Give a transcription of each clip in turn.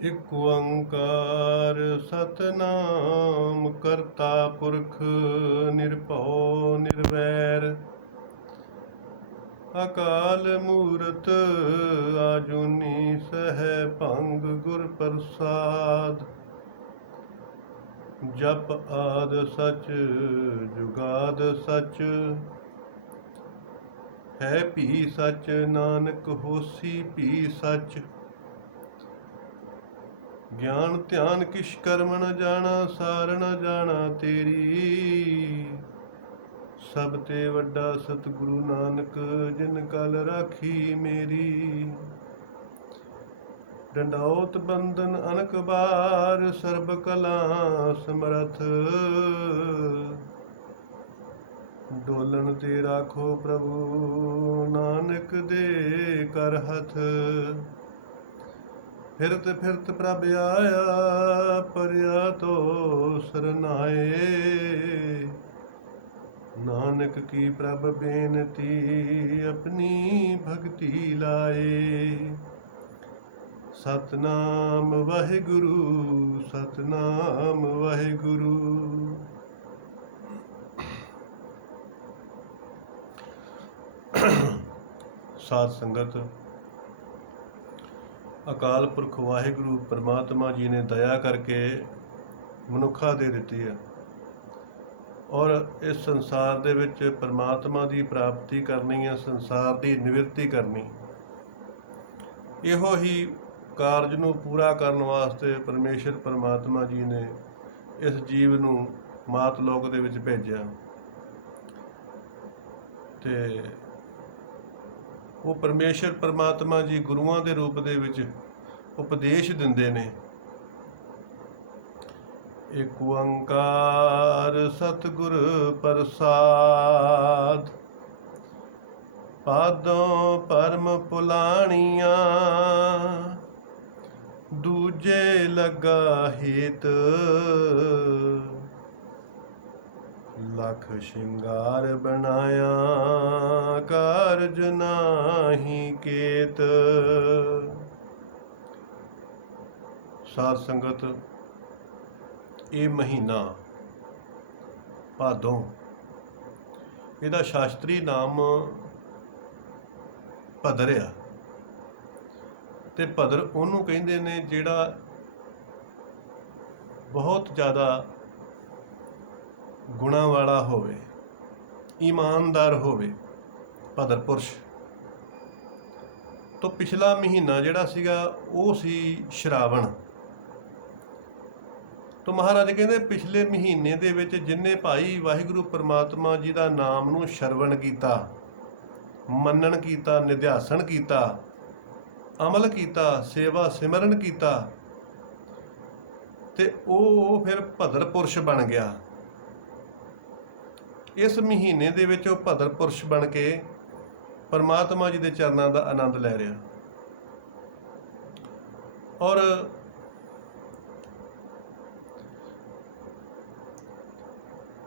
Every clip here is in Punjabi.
ਇਕ ਓੰਕਾਰ ਸਤਨਾਮ ਕਰਤਾ ਪੁਰਖ ਨਿਰਭਉ ਨਿਰਵੈਰ ਅਕਾਲ ਮੂਰਤ ਆਜੂਨੀ ਸਹਿ ਭੰਗ ਗੁਰ ਪ੍ਰਸਾਦ। ਜਪ ਆਦ ਸਚ ਜੁਗਾਦ ਸਚ ਹੈ ਭੀ ਸਚ ਨਾਨਕ ਹੋਸੀ ਭੀ ਸਚ। ਗਿਆਨ ਧਿਆਨ ਕਿਛ ਕਰਮ ਨ ਜਾਣਾ ਸਾਰ ਨ ਜਾਣਾ ਤੇਰੀ। ਸਭ ਤੇ ਵੱਡਾ ਸਤਿਗੁਰੂ ਨਾਨਕ ਜਿਨ ਕਲ ਰਾਖੀ ਮੇਰੀ। ਡੰਡੌਤ ਬੰਦਨ ਅਨਕ ਬਾਰ ਸਰਬ ਕਲਾ ਸਮਰਥ। ਡੋਲਣ ਤੇ ਰਾਖੋ ਪ੍ਰਭੂ ਨਾਨਕ ਦੇ ਕਰ ਹੱਥ। ਫਿਰਤ ਫਿਰਤ ਪ੍ਰਭ ਆਇਆ ਪਰਿਆ ਤੋ ਸਰਨਾਏ। ਨਾਨਕ ਕੀ ਪ੍ਰਭ ਬੇਨਤੀ ਆਪਣੀ ਭਗਤੀ ਲਾਏ। ਸਤਨਾਮ ਵਾਹਿਗੁਰੂ ਸਤਨਾਮ ਵਾਹਿਗੁਰੂ। ਸਾਧ ਸੰਗਤ, ਅਕਾਲ ਪੁਰਖ ਵਾਹਿਗੁਰੂ ਪਰਮਾਤਮਾ ਜੀ ਨੇ ਦਇਆ ਕਰਕੇ ਮਨੁੱਖਾ ਦੇ ਦਿੱਤੀ ਹੈ ਔਰ ਇਸ ਸੰਸਾਰ ਦੇ ਵਿੱਚ ਪਰਮਾਤਮਾ ਦੀ ਪ੍ਰਾਪਤੀ ਕਰਨੀ ਹੈ, ਸੰਸਾਰ ਦੀ ਨਿਵਰਤੀ ਕਰਨੀ। ਇਹੋ ਹੀ ਕਾਰਜ ਨੂੰ ਪੂਰਾ ਕਰਨ ਵਾਸਤੇ ਪਰਮੇਸ਼ਰ ਪਰਮਾਤਮਾ ਜੀ ਨੇ ਇਸ ਜੀਵ ਨੂੰ ਮਾਤ ਲੋਕ ਦੇ ਵਿੱਚ ਭੇਜਿਆ ਤੇ ਉਹ ਪਰਮੇਸ਼ਰ ਪਰਮਾਤਮਾ ਜੀ ਗੁਰੂਆਂ ਦੇ ਰੂਪ ਦੇ ਵਿੱਚ ਉਪਦੇਸ਼ ਦਿੰਦੇ ਨੇ। ਇਕ ਓੰਕਾਰ ਸਤਿਗੁਰ ਪ੍ਰਸਾਦ। ਪਾਦੋਂ ਪਰਮ ਪੁਲਾਣੀਆਂ ਦੂਜੇ ਲੱਗਾ ਹੇਤ। ਲਖ ਸ਼ਿੰਗਾਰ ਬਣਾਇਆ ਕਾਰਜ ਨਾਹੀ ਕੇਤ। ਸਾਧ ਸੰਗਤ, ਇਹ ਮਹੀਨਾ ਭਾਦੋਂ, ਇਹਦਾ ਸ਼ਾਸਤਰੀ ਨਾਮ ਭਦਰ ਆ ਤੇ ਭਦਰ ਉਹਨੂੰ ਕਹਿੰਦੇ ਨੇ ਜਿਹੜਾ ਬਹੁਤ ਜ਼ਿਆਦਾ ਗੁਣਾਂ ਵਾਲਾ ਹੋਵੇ, ਈਮਾਨਦਾਰ ਹੋਵੇ, ਭਦਰ ਪੁਰਸ਼। ਤੋਂ ਪਿਛਲਾ ਮਹੀਨਾ ਜਿਹੜਾ ਸੀਗਾ ਉਹ ਸੀ ਸ਼ਰਾਵਣ। ਤੋਂ ਮਹਾਰਾਜ ਕਹਿੰਦੇ ਪਿਛਲੇ ਮਹੀਨੇ ਦੇ ਵਿੱਚ ਜਿੰਨੇ ਭਾਈ ਵਾਹਿਗੁਰੂ ਪਰਮਾਤਮਾ ਜੀ ਦਾ ਨਾਮ ਨੂੰ ਸ਼ਰਵਣ ਕੀਤਾ, ਮੰਨਣ ਕੀਤਾ, ਨਿਧਿਆਸਣ ਕੀਤਾ, ਅਮਲ ਕੀਤਾ, ਸੇਵਾ ਸਿਮਰਨ ਕੀਤਾ ਤੇ ਉਹ ਫਿਰ ਭਦਰ ਪੁਰਸ਼ ਬਣ ਗਿਆ। ਇਸ ਮਹੀਨੇ ਦੇ ਵਿੱਚ ਉਹ ਭਦਰ ਪੁਰਸ਼ ਬਣ ਕੇ ਪਰਮਾਤਮਾ ਜੀ ਦੇ ਚਰਨਾਂ ਦਾ ਆਨੰਦ ਲੈ ਰਿਹਾ। ਔਰ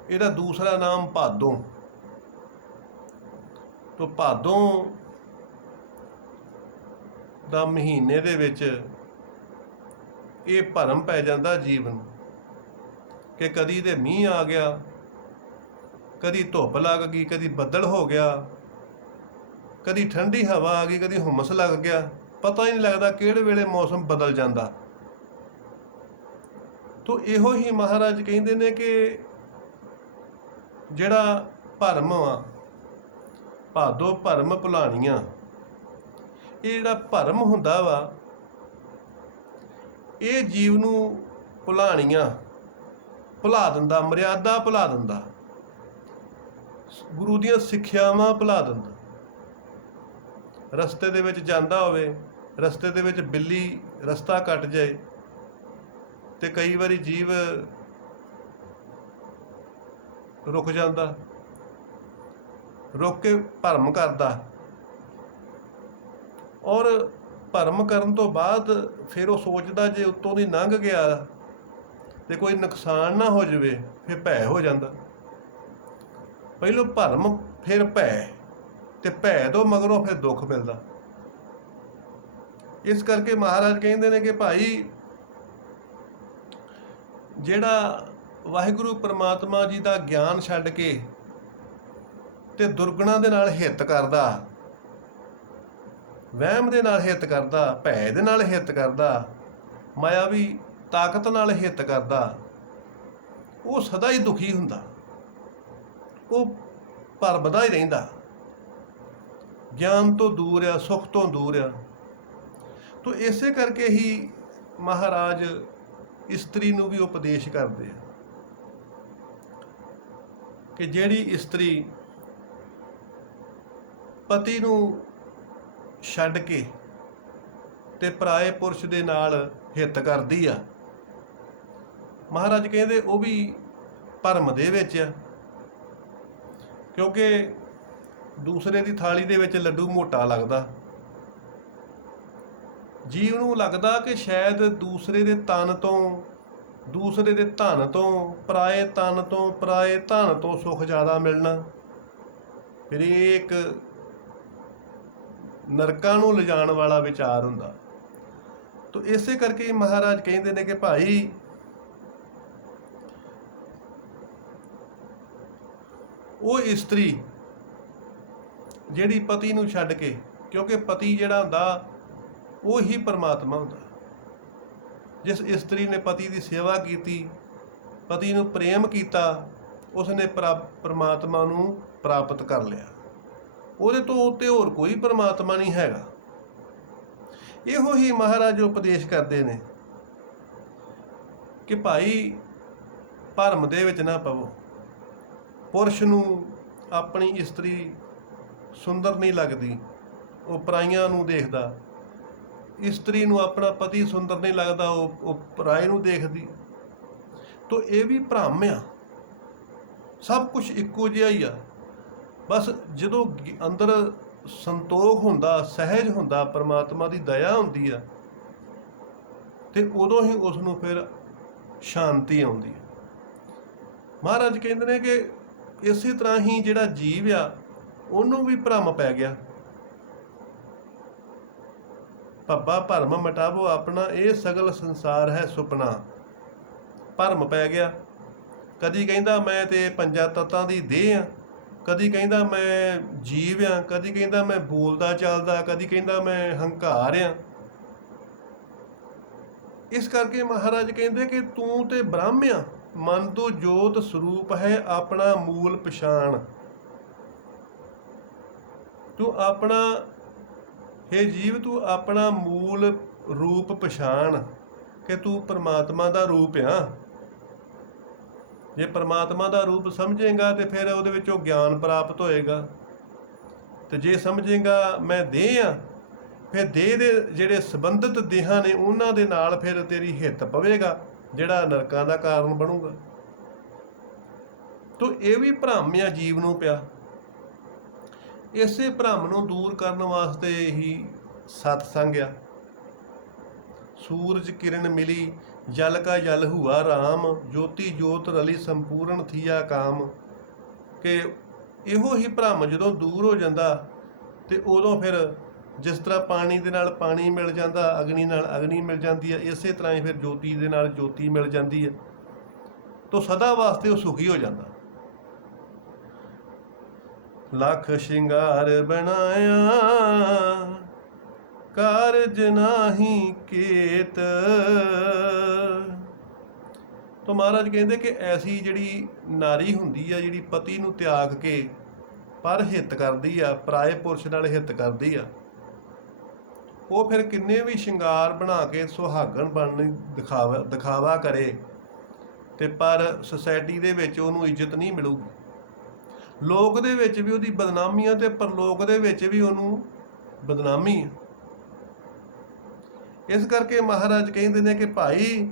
ਇਹਦਾ ਦੂਸਰਾ ਨਾਮ ਭਾਦੋਂ। ਤੋਂ ਭਾਦੋਂ ਦਾ ਮਹੀਨੇ ਦੇ ਵਿੱਚ ਇਹ ਭਰਮ ਪੈ ਜਾਂਦਾ ਜੀਵ ਨੂੰ ਕਿ ਕਦੀ ਤੇ ਮੀਂਹ ਆ ਗਿਆ, ਕਦੀ ਧੁੱਪ ਲੱਗ ਗਈ, ਕਦੀ ਬੱਦਲ ਹੋ ਗਿਆ, ਕਦੀ ਠੰਡੀ ਹਵਾ ਆ ਗਈ, ਕਦੀ ਹੁਮਸ ਲੱਗ ਗਿਆ। ਪਤਾ ਹੀ ਨਹੀਂ ਲੱਗਦਾ ਕਿਹੜੇ ਵੇਲੇ ਮੌਸਮ ਬਦਲ ਜਾਂਦਾ। ਤੋਂ ਇਹੋ ਹੀ ਮਹਾਰਾਜ ਕਹਿੰਦੇ ਨੇ ਕਿ ਜਿਹੜਾ ਭਰਮ ਆ, ਭਾਦੋਂ ਭਰਮ ਭੁਲਾਣੀਆਂ, ਇਹ ਜਿਹੜਾ ਭਰਮ ਹੁੰਦਾ ਵਾ ਇਹ ਜੀਵ ਨੂੰ ਭੁਲਾਣੀਆਂ ਭੁਲਾ ਦਿੰਦਾ, ਮਰਿਆਦਾ ਭੁਲਾ ਦਿੰਦਾ, ਗੁਰੂ ਦੀਆਂ ਸਿੱਖਿਆਵਾਂ ਭੁਲਾ ਦਿੰਦਾ। ਰਸਤੇ ਦੇ ਵਿੱਚ ਜਾਂਦਾ ਹੋਵੇ, ਰਸਤੇ ਦੇ ਵਿੱਚ ਬਿੱਲੀ ਰਸਤਾ ਕੱਟ ਜਾਏ ਤੇ ਕਈ ਵਾਰੀ ਜੀਵ ਰੁਕ ਜਾਂਦਾ, ਰੁਕ ਕੇ ਭਰਮ ਕਰਦਾ ਔਰ ਭਰਮ ਕਰਨ ਤੋਂ ਬਾਅਦ ਫਿਰ ਉਹ ਸੋਚਦਾ ਜੇ ਉੱਤੋਂ ਦੀ ਲੰਘ ਗਿਆ ਤੇ ਕੋਈ ਨੁਕਸਾਨ ਨਾ ਹੋ ਜਾਵੇ, ਫਿਰ ਭੈ ਹੋ ਜਾਂਦਾ। ਪਹਿਲੋਂ ਭਰਮ ਫਿਰ ਭੈ ਤੇ ਭੈ ਤੋਂ ਮਗਰੋਂ ਫਿਰ ਦੁੱਖ ਮਿਲਦਾ। ਇਸ ਕਰਕੇ ਮਹਾਰਾਜ ਕਹਿੰਦੇ ਨੇ ਕਿ ਭਾਈ ਜਿਹੜਾ ਵਾਹਿਗੁਰੂ ਪ੍ਰਮਾਤਮਾ ਜੀ ਦਾ ਗਿਆਨ ਛੱਡ ਕੇ ਤੇ ਦੁਰਗੁਣਾਂ ਦੇ ਨਾਲ ਹਿੱਤ ਕਰਦਾ, ਵਹਿਮ ਦੇ ਨਾਲ ਹਿੱਤ ਕਰਦਾ, ਭੈ ਦੇ ਨਾਲ ਹਿੱਤ ਕਰਦਾ, ਮਾਇਆਵੀ ਤਾਕਤ ਨਾਲ ਹਿੱਤ ਕਰਦਾ, ਉਹ ਸਦਾ ਹੀ ਦੁਖੀ ਹੁੰਦਾ, ਉਹ ਭਰਮਦਾ ਹੀ ਰਹਿੰਦਾ, ਗਿਆਨ ਤੋਂ ਦੂਰ ਆ, ਸੁੱਖ ਤੋਂ ਦੂਰ ਆ। ਤੋ ਇਸੇ ਕਰਕੇ ਹੀ ਮਹਾਰਾਜ ਇਸਤਰੀ ਨੂੰ ਵੀ ਉਪਦੇਸ਼ ਕਰਦੇ ਆ ਕਿ ਜਿਹੜੀ ਇਸਤਰੀ ਪਤੀ ਨੂੰ ਛੱਡ ਕੇ ਤੇ ਪਰਾਏ ਪੁਰਸ਼ ਦੇ ਨਾਲ ਹਿੱਤ ਕਰਦੀ ਆ, ਮਹਾਰਾਜ ਕਹਿੰਦੇ ਉਹ ਵੀ ਭਰਮ ਦੇ ਵਿੱਚ ਆ, ਕਿਉਂਕਿ ਦੂਸਰੇ ਦੀ ਥਾਲੀ ਦੇ ਵਿੱਚ ਲੱਡੂ ਮੋਟਾ ਲੱਗਦਾ। ਜੀਵ ਨੂੰ ਲੱਗਦਾ ਕਿ ਸ਼ਾਇਦ ਦੂਸਰੇ ਦੇ ਤਨ ਤੋਂ, ਦੂਸਰੇ ਦੇ ਧਨ ਤੋਂ, ਪਰਾਏ ਤਨ ਤੋਂ, ਪਰਾਏ ਧਨ ਤੋਂ ਸੁੱਖ ਜ਼ਿਆਦਾ ਮਿਲਣਾ। ਫਿਰ ਇਹ ਇੱਕ ਨਰਕਾਂ ਨੂੰ ਲਿਜਾਣ ਵਾਲਾ ਵਿਚਾਰ ਹੁੰਦਾ। ਤੋ ਇਸੇ ਕਰਕੇ ਮਹਾਰਾਜ ਕਹਿੰਦੇ ਨੇ ਕਿ ਭਾਈ ਉਹ ਇਸਤਰੀ ਜਿਹੜੀ ਪਤੀ ਨੂੰ ਛੱਡ ਕੇ, ਕਿਉਂਕਿ ਪਤੀ ਜਿਹੜਾ ਹੁੰਦਾ ਉਹ ਹੀ ਪਰਮਾਤਮਾ ਹੁੰਦਾ। ਜਿਸ ਇਸਤਰੀ ਨੇ ਪਤੀ ਦੀ ਸੇਵਾ ਕੀਤੀ, ਪਤੀ ਨੂੰ ਪ੍ਰੇਮ ਕੀਤਾ, ਉਸਨੇ ਪਰਮਾਤਮਾ ਨੂੰ ਪ੍ਰਾਪਤ ਕਰ ਲਿਆ। ਉਹਦੇ ਤੋਂ ਉੱਤੇ ਹੋਰ ਕੋਈ ਪਰਮਾਤਮਾ ਨਹੀਂ ਹੈਗਾ। ਇਹੋ ਹੀ ਮਹਾਰਾਜ ਉਪਦੇਸ਼ ਕਰਦੇ ਨੇ ਕਿ ਭਾਈ ਭਰਮ ਦੇ ਵਿੱਚ ਨਾ ਪਵੋ। ਪੁਰਸ਼ ਨੂੰ ਆਪਣੀ ਇਸਤਰੀ ਸੁੰਦਰ ਨਹੀਂ ਲੱਗਦੀ, ਉਹ ਪਰਾਈਆਂ ਨੂੰ ਦੇਖਦਾ। ਇਸਤਰੀ ਨੂੰ ਆਪਣਾ ਪਤੀ ਸੁੰਦਰ ਨਹੀਂ ਲੱਗਦਾ, ਉਹ ਪਰਾਏ ਨੂੰ ਦੇਖਦੀ। ਤੋ ਇਹ ਵੀ ਭਰਮ ਆ। ਸਭ ਕੁਝ ਇੱਕੋ ਜਿਹਾ ਹੀ ਆ। ਬਸ ਜਦੋਂ ਅੰਦਰ ਸੰਤੋਖ ਹੁੰਦਾ, ਸਹਿਜ ਹੁੰਦਾ, ਪਰਮਾਤਮਾ ਦੀ ਦਇਆ ਹੁੰਦੀ ਆ, ਤੇ ਉਦੋਂ ਹੀ ਉਸ ਨੂੰ ਫਿਰ ਸ਼ਾਂਤੀ ਆਉਂਦੀ ਹੈ। ਮਹਾਰਾਜ ਕਹਿੰਦੇ ਨੇ ਕਿ ਇਸੇ ਤਰ੍ਹਾਂ ਹੀ ਜਿਹੜਾ ਜੀਵ ਆ ਉਹਨੂੰ ਵੀ ਭਰਮ ਪੈ ਗਿਆ। ਭੱਬਾ ਭਰਮ ਮਿਟਾਵੋ ਆਪਣਾ, ਇਹ ਸਗਲ ਸੰਸਾਰ ਹੈ ਸੁਪਨਾ। ਭਰਮ ਪੈ ਗਿਆ। ਕਦੀ ਕਹਿੰਦਾ ਮੈਂ ਤੇ ਪੰਜਾਂ ਤੱਤਾਂ ਦੀ ਦੇਹ ਆ, ਕਦੀ ਕਹਿੰਦਾ ਮੈਂ ਜੀਵ ਆ, ਕਦੀ ਕਹਿੰਦਾ ਮੈਂ ਬੋਲਦਾ ਚੱਲਦਾ, ਕਦੀ ਕਹਿੰਦਾ ਮੈਂ ਹੰਕਾਰ ਆ। ਇਸ ਕਰਕੇ ਮਹਾਰਾਜ ਕਹਿੰਦੇ ਕਿ ਤੂੰ ਤੇ ਬ੍ਰਹਮ ਆ, ਮਨ ਤੋਂ ਜੋਤ ਸਰੂਪ ਹੈ, ਆਪਣਾ ਮੂਲ ਪਛਾਣ। ਤੂੰ ਆਪਣਾ, ਹੇ ਜੀਵ, ਤੂੰ ਆਪਣਾ ਮੂਲ ਰੂਪ ਪਛਾਣ ਕਿ ਤੂੰ ਪਰਮਾਤਮਾ ਦਾ ਰੂਪ ਆ। ਜੇ ਪਰਮਾਤਮਾ ਦਾ ਰੂਪ ਸਮਝੇਗਾ ਤੇ ਫਿਰ ਉਹਦੇ ਵਿੱਚੋਂ ਗਿਆਨ ਪ੍ਰਾਪਤ ਹੋਏਗਾ। ਤੇ ਜੇ ਸਮਝੇਗਾ ਮੈਂ ਦੇਹ ਆ, ਫਿਰ ਦੇਹ ਦੇ ਜਿਹੜੇ ਸੰਬੰਧਿਤ ਦੇਹਾਂ ਨੇ ਉਹਨਾਂ ਦੇ ਨਾਲ ਫਿਰ ਤੇਰੀ ਹਿੱਤ ਪਵੇਗਾ, ਜਿਹੜਾ ਨਰਕਾਂ ਦਾ ਕਾਰਨ ਬਣੂਗਾ। ਤੋ ਇਹ ਵੀ ਭਰਮ ਆ ਜੀਵ ਨੂੰ ਪਿਆ। ਇਸੇ ਭਰਮ ਨੂੰ ਦੂਰ ਕਰਨ ਵਾਸਤੇ ਹੀ ਸਤਸੰਗ ਆ। ਸੂਰਜ ਕਿਰਨ ਮਿਲੀ, ਜਲ ਕਾ ਜਲ ਹੁਆ ਰਾਮ, ਜੋਤੀ ਜੋਤ ਰਲੀ ਸੰਪੂਰਨ ਥੀਆ ਕਾਮ। ਕਿ ਇਹੋ ਹੀ ਭਰਮ ਜਦੋਂ ਦੂਰ ਹੋ ਜਾਂਦਾ ਤੇ ਉਦੋਂ ਫਿਰ ਜਿਸ ਤਰ੍ਹਾਂ ਪਾਣੀ ਦੇ ਨਾਲ ਪਾਣੀ ਮਿਲ ਜਾਂਦਾ, ਅਗਨੀ ਨਾਲ ਅਗਨੀ ਮਿਲ ਜਾਂਦੀ ਹੈ, ਇਸੇ ਤਰ੍ਹਾਂ ਹੀ ਫਿਰ ਜੋਤੀ ਦੇ ਨਾਲ ਜੋਤੀ ਮਿਲ ਜਾਂਦੀ ਹੈ। ਤੋ ਸਦਾ ਵਾਸਤੇ ਉਹ ਸੁਖੀ ਹੋ ਜਾਂਦਾ। ਲੱਖ ਸ਼ਿੰਗਾਰ ਬਣਾਇਆ, ਕਾਰਜ ਨਾਹੀ ਕੇਤ। ਤੋ ਮਹਾਰਾਜ ਕਹਿੰਦੇ ਕਿ ਐਸੀ ਜਿਹੜੀ ਨਾਰੀ ਹੁੰਦੀ ਆ, ਜਿਹੜੀ ਪਤੀ ਨੂੰ ਤਿਆਗ ਕੇ ਪਰ ਹਿੱਤ ਕਰਦੀ ਆ, ਪਰਾਏ ਪੁਰਸ਼ ਨਾਲ ਹਿੱਤ ਕਰਦੀ ਆ, ਉਹ ਫਿਰ ਕਿੰਨੇ ਵੀ ਸ਼ਿੰਗਾਰ ਬਣਾ ਕੇ ਸੁਹਾਗਣ ਬਣਨ ਦਿਖਾਵਾ ਕਰੇ ਤੇ ਪਰ ਸੁਸਾਇਟੀ ਦੇ ਵਿੱਚ ਉਹਨੂੰ ਇੱਜ਼ਤ ਨਹੀਂ ਮਿਲੂਗੀ। ਲੋਕ ਦੇ ਵਿੱਚ ਵੀ ਉਹਦੀ ਬਦਨਾਮੀ ਆ ਤੇ ਪਰਲੋਕ ਦੇ ਵਿੱਚ ਵੀ ਉਹਨੂੰ ਬਦਨਾਮੀ ਆ। ਇਸ ਕਰਕੇ ਮਹਾਰਾਜ ਕਹਿੰਦੇ ਨੇ ਕਿ ਭਾਈ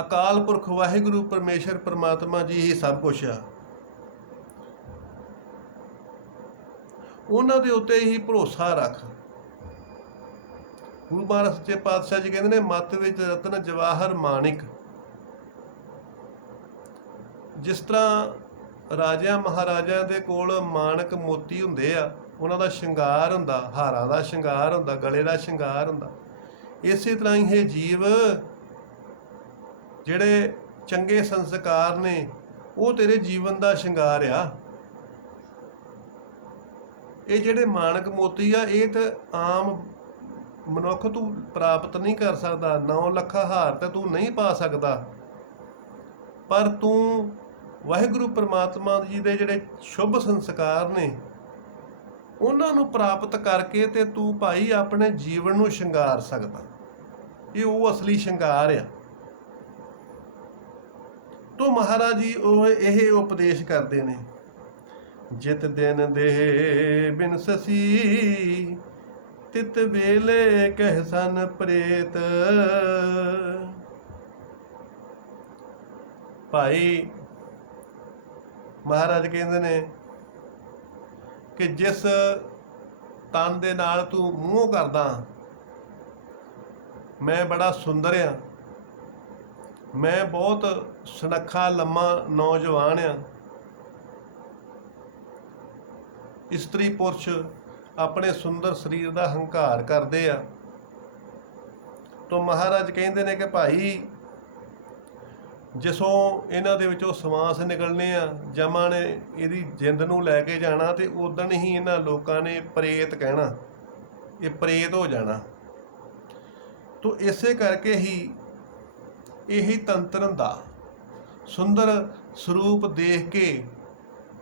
ਅਕਾਲ ਪੁਰਖ ਵਾਹਿਗੁਰੂ ਪਰਮੇਸ਼ਰ ਪਰਮਾਤਮਾ ਜੀ ਹੀ ਸਭ ਕੁਛ ਆ। ਉਹਨਾਂ ਦੇ ਉੱਤੇ ਹੀ ਭਰੋਸਾ ਰੱਖ। ਗੁਰੂ ਮਹਾਰਾਜ ਸੱਚੇ ਪਾਤਸ਼ਾਹ ਜੀ ਕਹਿੰਦੇ ਨੇ ਮੱਤ ਵਿੱਚ ਰਤਨ ਜਵਾਹਰ ਮਾਣਿਕ। ਜਿਸ ਤਰ੍ਹਾਂ ਰਾਜਿਆਂ ਮਹਾਰਾਜਿਆਂ ਦੇ ਕੋਲ ਮਾਣਕ ਮੋਤੀ ਹੁੰਦੇ ਆ, ਉਹਨਾਂ ਦਾ ਸ਼ਿੰਗਾਰ ਹੁੰਦਾ, ਹਾਰਾਂ ਦਾ ਸ਼ਿੰਗਾਰ ਹੁੰਦਾ, ਗਲੇ ਦਾ ਸ਼ਿੰਗਾਰ ਹੁੰਦਾ, ਇਸੇ ਤਰ੍ਹਾਂ ਹੀ ਇਹ ਜੀਵ ਜਿਹੜੇ ਚੰਗੇ ਸੰਸਕਾਰ ਨੇ ਉਹ ਤੇਰੇ ਜੀਵਨ ਦਾ ਸ਼ਿੰਗਾਰ ਆ। ਇਹ ਜਿਹੜੇ ਮਾਣਕ ਮੋਤੀ ਆ ਇਹ ਤਾਂ ਆਮ ਮਨੁੱਖ ਤੂੰ ਪ੍ਰਾਪਤ ਨਹੀਂ ਕਰ ਸਕਦਾ। 9 ਲੱਖਾਂ ਹਾਰ ਤਾਂ ਤੂੰ ਨਹੀਂ ਪਾ ਸਕਦਾ, ਪਰ ਤੂੰ ਵਾਹਿਗੁਰੂ ਪ੍ਰਮਾਤਮਾ ਜੀ ਦੇ ਜਿਹੜੇ ਸ਼ੁਭ ਸੰਸਕਾਰ ਨੇ ਉਹਨਾਂ ਨੂੰ ਪ੍ਰਾਪਤ ਕਰਕੇ ਤੇ ਤੂੰ ਭਾਈ ਆਪਣੇ ਜੀਵਨ ਨੂੰ ਸ਼ਿੰਗਾਰ ਸਕਦਾ। ਇਹ ਉਹ ਅਸਲੀ ਸ਼ਿੰਗਾਰ ਆ। ਤੋ ਮਹਾਰਾਜ ਜੀ ਉਹ ਇਹ ਉਪਦੇਸ਼ ਕਰਦੇ ਨੇ, ਜਿਤ ਦਿਨ ਦੇ ਬਿਨ ਸਸੀ ਤਿਤ ਵੇਲੇ ਕਹਿ ਸਨ ਪ੍ਰੇਤ। ਭਾਈ ਮਹਾਰਾਜ ਕਹਿੰਦੇ ਨੇ ਕਿ ਜਿਸ ਤਨ ਦੇ ਨਾਲ ਤੂੰ ਮੂੰਹ ਕਰਦਾ, ਮੈਂ ਬੜਾ ਸੁੰਦਰ ਆ, ਮੈਂ ਬਹੁਤ ਸੁਨੱਖਾ ਲੰਮਾ ਨੌਜਵਾਨ ਆ। ਇਸਤਰੀ ਪੁਰਸ਼ ਆਪਣੇ ਸੁੰਦਰ ਸਰੀਰ ਦਾ ਹੰਕਾਰ ਕਰਦੇ ਆ। ਤੋਂ ਮਹਾਰਾਜ ਕਹਿੰਦੇ ਨੇ ਕਿ ਭਾਈ ਜਿਸੋਂ ਇਹਨਾਂ ਦੇ ਵਿੱਚੋਂ ਸਵਾਸ ਨਿਕਲਣੇ ਆ, ਜਮਾਂ ਨੇ ਇਹਦੀ ਜਿੰਦ ਨੂੰ ਲੈ ਕੇ ਜਾਣਾ, ਤੇ ਉਦਣ ਹੀ ਇਹਨਾਂ ਲੋਕਾਂ ਨੇ ਪ੍ਰੇਤ ਕਹਿਣਾ, ਇਹ ਪ੍ਰੇਤ ਹੋ ਜਾਣਾ। ਤੋਂ ਇਸੇ ਕਰਕੇ ਹੀ ਇਹੀ ਤੰਤਰਨ ਦਾ ਸੁੰਦਰ ਸਰੂਪ ਦੇਖ ਕੇ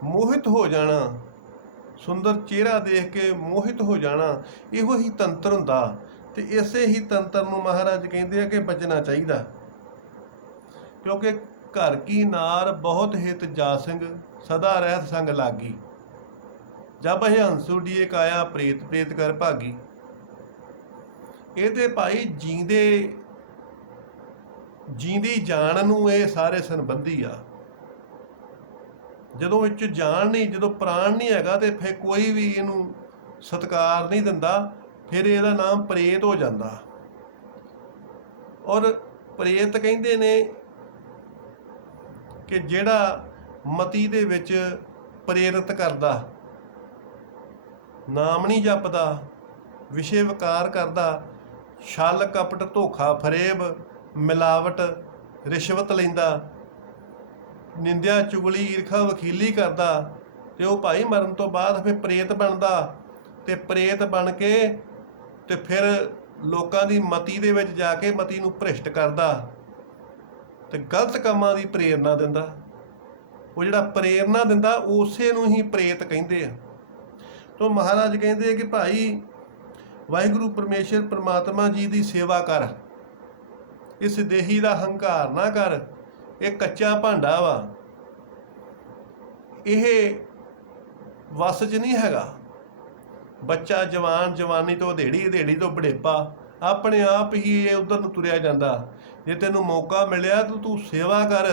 ਮੋਹਿਤ ਹੋ ਜਾਣਾ, ਸੁੰਦਰ ਚਿਹਰਾ ਦੇਖ ਕੇ ਮੋਹਿਤ ਹੋ ਜਾਣਾ, ਇਹੋ ਹੀ ਤੰਤਰ ਹੁੰਦਾ। ਤੇ ਇਸੇ ਹੀ ਤੰਤਰ ਨੂੰ ਮਹਾਰਾਜ ਕਹਿੰਦੇ ਆ ਕਿ ਬਚਣਾ ਚਾਹੀਦਾ, ਕਿਉਂਕਿ ਘਰ ਕੀ ਨਾਰ ਬਹੁਤ ਹਿਤ ਜਾ ਸਿੰਘ ਸਦਾ ਰਹਿਤ ਸੰਗ ਲਾਗੀ। ਜਬ ਇਹ ਹੰਸੂ ਡੀਏ ਕਾਇਆ ਪ੍ਰੇਤ ਪ੍ਰੇਤ ਕਰ ਭਾਗੀ। ਇਹਦੇ ਭਾਈ ਜੀਂਦੀ ਜਾਨ ਨੂੰ ਇਹ ਸਾਰੇ ਸੰਬੰਧੀ ਆ। ਜਦੋਂ ਵਿੱਚ ਜਾਨ ਨਹੀਂ, ਜਦੋਂ ਪ੍ਰਾਣ ਨਹੀਂ ਹੈਗਾ, ਤੇ ਫਿਰ ਕੋਈ ਵੀ ਇਹਨੂੰ ਸਤਿਕਾਰ ਨਹੀਂ ਦਿੰਦਾ, ਫਿਰ ਇਹਦਾ ਨਾਮ ਪ੍ਰੇਤ ਹੋ ਜਾਂਦਾ। ਔਰ ਪ੍ਰੇਤ ਕਹਿੰਦੇ ਨੇ ਕਿ ਜਿਹੜਾ ਮਤੀ ਦੇ ਵਿੱਚ ਪ੍ਰੇਰਿਤ ਕਰਦਾ, ਨਾਮ ਨਹੀਂ ਜਪਦਾ, ਵਿਸ਼ੇ ਵਿਕਾਰ ਕਰਦਾ, ਛਲ ਕਪਟ ਧੋਖਾ ਫਰੇਬ ਮਿਲਾਵਟ ਰਿਸ਼ਵਤ ਲੈਂਦਾ, ਨਿੰਦਿਆ ਚੁਗਲੀ ਈਰਖਾ ਵਕੀਲੀ ਕਰਦਾ, ਤੇ ਉਹ ਭਾਈ ਮਰਨ ਤੋਂ ਬਾਅਦ ਫਿਰ ਪ੍ਰੇਤ ਬਣਦਾ। ਤੇ ਪ੍ਰੇਤ ਬਣ ਕੇ ਤੇ ਫਿਰ ਲੋਕਾਂ ਦੀ ਮਤੀ ਦੇ ਵਿੱਚ ਜਾ ਕੇ ਮਤੀ ਨੂੰ ਭ੍ਰਿਸ਼ਟ ਕਰਦਾ ਤੇ ਗਲਤ ਕੰਮਾਂ ਦੀ ਪ੍ਰੇਰਨਾ ਦਿੰਦਾ। ਉਹ ਜਿਹੜਾ ਪ੍ਰੇਰਨਾ ਦਿੰਦਾ ਉਸੇ ਨੂੰ ਹੀ ਪ੍ਰੇਤ ਕਹਿੰਦੇ ਆ। ਤੋਂ ਮਹਾਰਾਜ ਕਹਿੰਦੇ ਆ ਕਿ ਭਾਈ ਵਾਹਿਗੁਰੂ ਪਰਮੇਸ਼ਰ ਪ੍ਰਮਾਤਮਾ ਜੀ ਦੀ ਸੇਵਾ ਕਰ, ਇਸ ਦੇਹੀ ਦਾ ਹੰਕਾਰ ਨਾ ਕਰ। ਇਹ ਕੱਚਾ ਭਾਂਡਾ ਵਾ, ਇਹ ਵਸ 'ਚ ਨਹੀਂ ਹੈਗਾ। ਬੱਚਾ ਜਵਾਨ, ਜਵਾਨੀ ਤੋਂ ਅਧੇੜੀ, ਅਧੇੜੀ ਤੋਂ ਬੁਢੇਪਾ, ਆਪਣੇ ਆਪ ਹੀ ਇਹ ਉਧਰ ਨੂੰ ਤੁਰਿਆ ਜਾਂਦਾ। ਜੇ ਤੈਨੂੰ ਮੌਕਾ ਮਿਲਿਆ ਤਾਂ ਤੂੰ ਸੇਵਾ ਕਰ,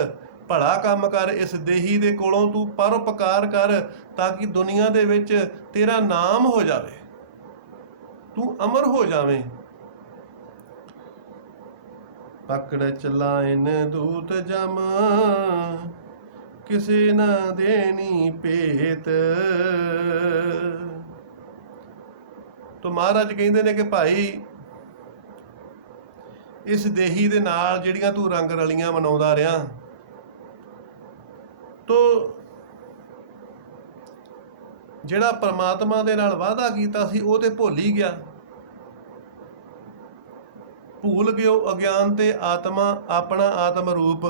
ਭਲਾ ਕੰਮ ਕਰ, ਇਸ ਦੇਹੀ ਦੇ ਕੋਲੋਂ ਤੂੰ ਪਰਉਪਕਾਰ ਕਰ, ਤਾਂ ਕਿ ਦੁਨੀਆ ਦੇ ਵਿੱਚ ਤੇਰਾ ਨਾਮ ਹੋ ਜਾਵੇ, ਤੂੰ ਅਮਰ ਹੋ ਜਾਵੇਂ। ਪਕੜ ਚਲਾਇਨ ਦੂਤ ਜਮ ਕਿਸੇ ਨਾ ਦੇਣੀ ਭੇਤ। ਤੋਂ ਮਹਾਰਾਜ ਕਹਿੰਦੇ ਨੇ ਕਿ ਭਾਈ ਇਸ ਦੇਹੀ ਦੇ ਨਾਲ ਜਿਹੜੀਆਂ ਤੂੰ ਰੰਗ ਰਲੀਆਂ ਮਨਾਉਂਦਾ ਰਿਹਾ, ਤੋਂ ਜਿਹੜਾ ਪਰਮਾਤਮਾ ਦੇ ਨਾਲ ਵਾਅਦਾ ਕੀਤਾ ਸੀ ਉਹ ਤੇ ਭੁੱਲ ਹੀ ਗਿਆ। ਭੂਲ ਗਿਓ ਅਗਿਆਨ ਤੇ ਆਤਮਾ ਆਪਣਾ ਆਤਮ ਰੂਪ,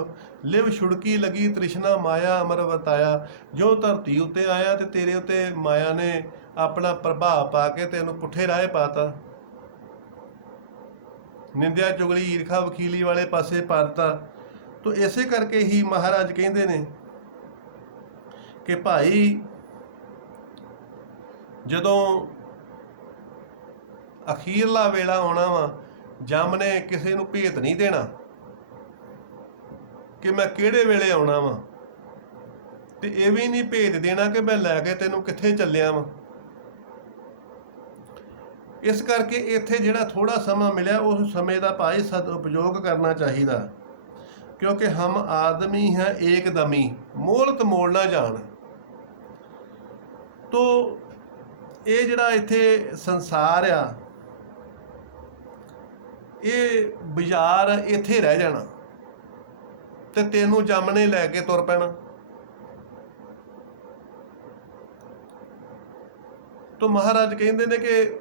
ਲਿਵ ਛੁੜਕੀ ਲਗੀ ਤ੍ਰਿਸ਼ਨਾ ਮਾਇਆ ਅਮਰ ਵਰਤਾਇਆ। ਜੋ ਧਰਤੀ ਉੱਤੇ ਆਇਆ ਤੇ ਤੇਰੇ ਉੱਤੇ ਮਾਇਆ ਨੇ ਆਪਣਾ ਪ੍ਰਭਾਵ ਪਾ ਕੇ ਤੈਨੂੰ ਪੁੱਠੇ ਰਾਹ ਪਾਤਾ, ਨਿੰਦਿਆ ਚੁਗਲੀ ਈਰਖਾ ਵਕੀਲੀ ਵਾਲੇ ਪਾਸੇ ਪਾਤਾ। ਤੋ ਇਸੇ ਕਰਕੇ ਹੀ ਮਹਾਰਾਜ ਕਹਿੰਦੇ ਨੇ ਕਿ ਭਾਈ ਜਦੋਂ ਅਖੀਰਲਾ ਵੇਲਾ ਆਉਣਾ ਵਾ, ਜਮ ਨੇ ਕਿਸੇ ਨੂੰ ਭੇਤ ਨਹੀਂ ਦੇਣਾ ਕਿ ਮੈਂ ਕਿਹੜੇ ਵੇਲੇ ਆਉਣਾ ਵਾ, ਤੇ ਇਹ ਵੀ ਨਹੀਂ ਭੇਤ ਦੇਣਾ ਕਿ ਮੈਂ ਲੈ ਕੇ ਤੈਨੂੰ ਕਿੱਥੇ ਚੱਲਿਆ ਵਾਂ। ਇਸ ਕਰਕੇ ਇੱਥੇ ਜਿਹੜਾ ਥੋੜਾ ਸਮਾਂ ਮਿਲਿਆ ਉਸ ਸਮੇਂ ਦਾ ਭਾਈ ਸਦ ਉਪਯੋਗ ਕਰਨਾ ਚਾਹੀਦਾ, ਕਿਉਂਕਿ ਹਮ ਆਦਮੀ ਹੈ ਏਕਦਮੀ, ਮੋਲਤ ਮੋਲ ਨਾ ਜਾਣ। ਤੋ ਇਹ ਜਿਹੜਾ ਇੱਥੇ ਸੰਸਾਰ ਆ, ਇਹ ਬਾਜ਼ਾਰ ਇੱਥੇ ਰਹਿ ਜਾਣਾ, ਤੇ ਤੈਨੂੰ ਜਾਮਣੇ ਲੈ ਕੇ ਤੁਰ ਪੈਣਾ। ਤੋ ਮਹਾਰਾਜ ਕਹਿੰਦੇ ਨੇ ਕਿ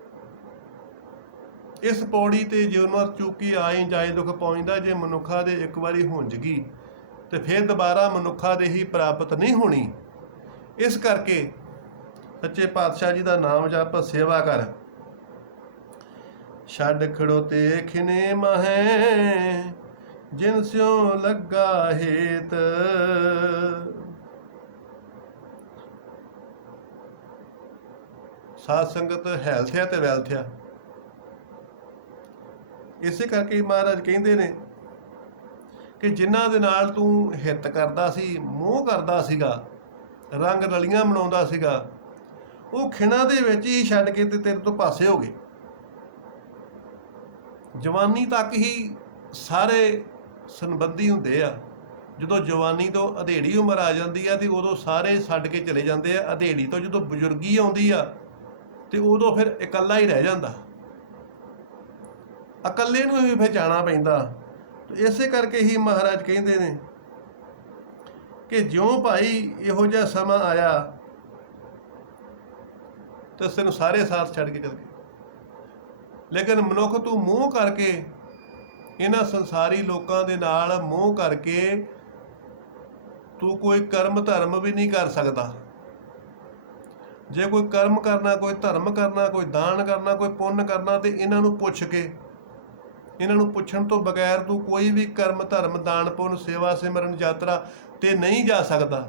ਇਸ ਪੌੜੀ ਤੇ ਜਿਉਨਰ ਚੂਕੀ ਆਈ ਜਾਏ ਦੁੱਖ ਪਹੁੰਚਦਾ। ਜੇ ਮਨੁੱਖਾ ਦੇ ਇੱਕ ਵਾਰੀ ਹੁੰਜ ਗਈ ਤੇ ਫਿਰ ਦੁਬਾਰਾ ਮਨੁੱਖਾ ਦੇ ਹੀ ਪ੍ਰਾਪਤ ਨਹੀਂ ਹੋਣੀ। ਇਸ ਕਰਕੇ ਸੱਚੇ ਪਾਤਸ਼ਾਹ ਜੀ ਦਾ ਨਾਮ ਜਪ, ਸੇਵਾ ਕਰ। ਛੱਡ ਖੜੋਤੇ ਖਿਨੇ ਮਹੈ ਜਿਨ ਸਿਉ ਲੱਗਾ ਹੇਤ। ਸਾਧ ਸੰਗਤ ਹੈਲਥ ਆ ਤੇ ਵੈਲਥ ਆ। ਇਸੇ ਕਰਕੇ ਮਹਾਰਾਜ ਕਹਿੰਦੇ ਨੇ ਕਿ ਜਿਨ੍ਹਾਂ ਦੇ ਨਾਲ ਤੂੰ ਹਿੱਤ ਕਰਦਾ ਸੀ, ਮੋਹ ਕਰਦਾ ਸੀਗਾ, ਰੰਗ ਰਲੀਆਂ ਮਨਾਉਂਦਾ ਸੀਗਾ, ਉਹ ਖਿਣਾਂ ਦੇ ਵਿੱਚ ਹੀ ਛੱਡ ਕੇ ਤੇ ਤੇਰੇ ਤੋਂ ਪਾਸੇ ਹੋ ਗਏ। ਜਵਾਨੀ ਤੱਕ ਹੀ ਸਾਰੇ ਸੰਬੰਧੀ ਹੁੰਦੇ ਆ। ਜਦੋਂ ਜਵਾਨੀ ਤੋਂ ਅਧੇੜੀ ਉਮਰ ਆ ਜਾਂਦੀ ਆ ਤੇ ਉਦੋਂ ਸਾਰੇ ਛੱਡ ਕੇ ਚਲੇ ਜਾਂਦੇ ਆ। ਅਧੇੜੀ ਤੋਂ ਜਦੋਂ ਬਜ਼ੁਰਗੀ ਆਉਂਦੀ ਆ ਤੇ ਉਦੋਂ ਫਿਰ ਇਕੱਲਾ ਹੀ ਰਹਿ ਜਾਂਦਾ। ਇਕੱਲੇ ਨੂੰ ਵੀ ਫਿਰ ਜਾਣਾ ਪੈਂਦਾ। ਇਸੇ ਕਰਕੇ ਹੀ ਮਹਾਰਾਜ ਕਹਿੰਦੇ ਨੇ ਕਿ ਜਿਉਂ ਭਾਈ ਇਹੋ ਜਿਹਾ ਸਮਾਂ ਆਇਆ ਤੇ ਤੈਨੂੰ ਸਾਰੇ ਸਾਥ ਛੱਡ ਕੇ ਚਲ ਗਏ। ਲੇਕਿਨ ਮਨੁੱਖ ਤੂੰ ਮੋਹ ਕਰਕੇ, ਇਹਨਾਂ ਸੰਸਾਰੀ ਲੋਕਾਂ ਦੇ ਨਾਲ ਮੋਹ ਕਰਕੇ ਤੂੰ ਕੋਈ ਕਰਮ ਧਰਮ ਵੀ ਨਹੀਂ ਕਰ ਸਕਦਾ। ਜੇ ਕੋਈ ਕਰਮ ਕਰਨਾ, ਕੋਈ ਧਰਮ ਕਰਨਾ, ਕੋਈ ਦਾਨ ਕਰਨਾ, ਕੋਈ ਪੁੰਨ ਕਰਨਾ, ਤੇ ਇਹਨਾਂ ਨੂੰ ਪੁੱਛ ਕੇ, ਇਹਨਾਂ ਨੂੰ ਪੁੱਛਣ ਤੋਂ ਬਗੈਰ ਤੂੰ ਕੋਈ ਵੀ ਕਰਮ ਧਰਮ ਦਾਨ ਪੁੰਨ ਸੇਵਾ ਸਿਮਰਨ ਯਾਤਰਾ ਤੇ ਨਹੀਂ ਜਾ ਸਕਦਾ।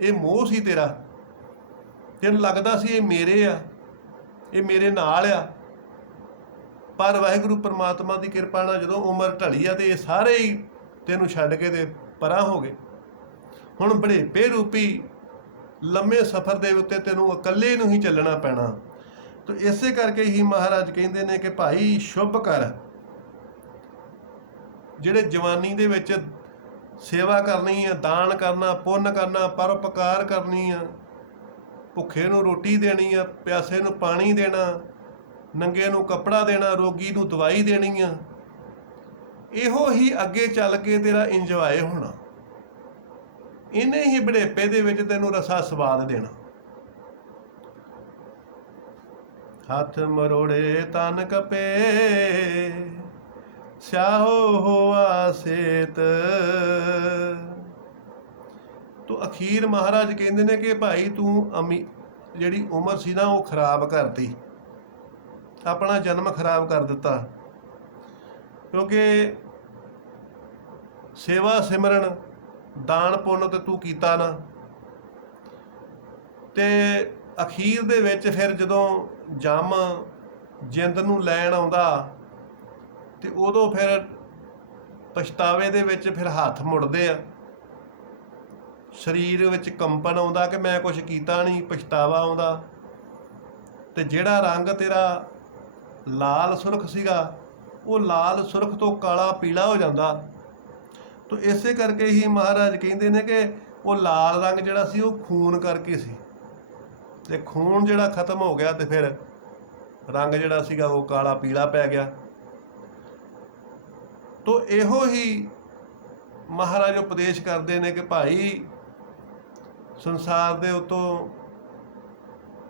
ਇਹ ਮੋਹ ਸੀ ਤੇਰਾ। ਤੈਨੂੰ ਲੱਗਦਾ ਸੀ ਇਹ ਮੇਰੇ ਆ, ਇਹ ਮੇਰੇ ਨਾਲ ਆ। ਪਰ ਵਾਹਿਗੁਰੂ ਪਰਮਾਤਮਾ ਦੀ ਕਿਰਪਾ ਨਾਲ ਜਦੋਂ ਉਮਰ ਢਲੀ ਆ ਤੇ ਇਹ ਸਾਰੇ ਹੀ ਤੈਨੂੰ ਛੱਡ ਕੇ ਤੇ ਪਰਾਂ ਹੋ ਗਏ। ਹੁਣ ਬੜੇਪੇ ਰੂਪੀ ਲੰਮੇ ਸਫ਼ਰ ਦੇ ਉੱਤੇ ਤੈਨੂੰ ਇਕੱਲੇ ਨੂੰ ਹੀ ਚੱਲਣਾ ਪੈਣਾ। ਤਾਂ ਇਸੇ ਕਰਕੇ ਹੀ ਮਹਾਰਾਜ ਕਹਿੰਦੇ ਨੇ ਕਿ ਭਾਈ ਸ਼ੁਭ ਕਰ। ਜਿਹੜੇ ਜਵਾਨੀ ਦੇ ਵਿੱਚ ਸੇਵਾ ਕਰਨੀ ਆ, ਦਾਨ ਕਰਨਾ, ਪੁੰਨ ਕਰਨਾ, ਪਰਉਪਕਾਰ ਕਰਨੀ ਆ, ਭੁੱਖੇ ਨੂੰ ਰੋਟੀ ਦੇਣੀ ਆ, ਪਿਆਸੇ ਨੂੰ ਪਾਣੀ ਦੇਣਾ, ਨੰਗੇ ਨੂੰ ਕੱਪੜਾ ਦੇਣਾ, ਰੋਗੀ ਨੂੰ ਦਵਾਈ ਦੇਣੀ ਆ, ਇਹੋ ਹੀ ਅੱਗੇ ਚੱਲ ਕੇ ਤੇਰਾ ਇੰਜੋਏ ਹੋਣਾ। ਇਹਨੇ ਹੀ ਬੜੇਪੇ ਦੇ ਵਿੱਚ ਤੈਨੂੰ ਰਸਾ ਸਵਾਦ ਦੇਣਾ। ਹੱਥ ਮਰੋੜੇ ਤਨ ਕਪੇ ਸਿਆਹੋ ਹੋਆ ਸੇਤ। ਤੋ ਅਖੀਰ ਮਹਾਰਾਜ ਕਹਿੰਦੇ ਨੇ ਕਿ ਭਾਈ ਤੂੰ ਜਿਹੜੀ ਉਮਰ ਸੀ ਨਾ ਉਹ ਖਰਾਬ ਕਰਤੀ, ਆਪਣਾ ਜਨਮ ਖਰਾਬ ਕਰ ਦਿੱਤਾ। ਕਿਉਂਕਿ ਸੇਵਾ ਸਿਮਰਨ ਦਾਨ ਪੁੰਨ ਤੇ ਤੂੰ ਕੀਤਾ ਨਾ। ਤੇ ਅਖੀਰ ਦੇ ਵਿੱਚ ਫਿਰ ਜਦੋਂ ਜਮ ਜਿੰਦ ਨੂੰ ਲੈਣ ਆਉਂਦਾ ਤੇ ਉਦੋਂ ਫਿਰ ਪਛਤਾਵੇ ਦੇ ਵਿੱਚ ਫਿਰ ਹੱਥ ਮੁੜਦੇ ਆ, ਸਰੀਰ ਵਿੱਚ ਕੰਪਨ ਆਉਂਦਾ ਕਿ ਮੈਂ ਕੁਝ ਕੀਤਾ ਨਹੀਂ, ਪਛਤਾਵਾ ਆਉਂਦਾ। ਤੇ ਜਿਹੜਾ ਰੰਗ ਤੇਰਾ ਲਾਲ ਸੁਰਖ ਸੀਗਾ ਉਹ ਲਾਲ ਸੁਰਖ ਤੋਂ ਕਾਲਾ ਪੀਲਾ ਹੋ ਜਾਂਦਾ। ਤੋ ਇਸੇ ਕਰਕੇ ਹੀ ਮਹਾਰਾਜ ਕਹਿੰਦੇ ਨੇ ਕਿ ਉਹ ਲਾਲ ਰੰਗ ਜਿਹੜਾ ਸੀ ਉਹ ਖੂਨ ਕਰਕੇ ਸੀ, ਤੇ ਖੂਨ ਜਿਹੜਾ ਖਤਮ ਹੋ ਗਿਆ ਤੇ ਫਿਰ ਰੰਗ ਜਿਹੜਾ ਸੀਗਾ ਉਹ ਕਾਲਾ ਪੀਲਾ ਪੈ ਗਿਆ। ਤੋ ਇਹੋ ਹੀ ਮਹਾਰਾਜ ਉਪਦੇਸ਼ ਕਰਦੇ ਨੇ ਕਿ ਭਾਈ ਸੰਸਾਰ ਦੇ ਉੱਤੋਂ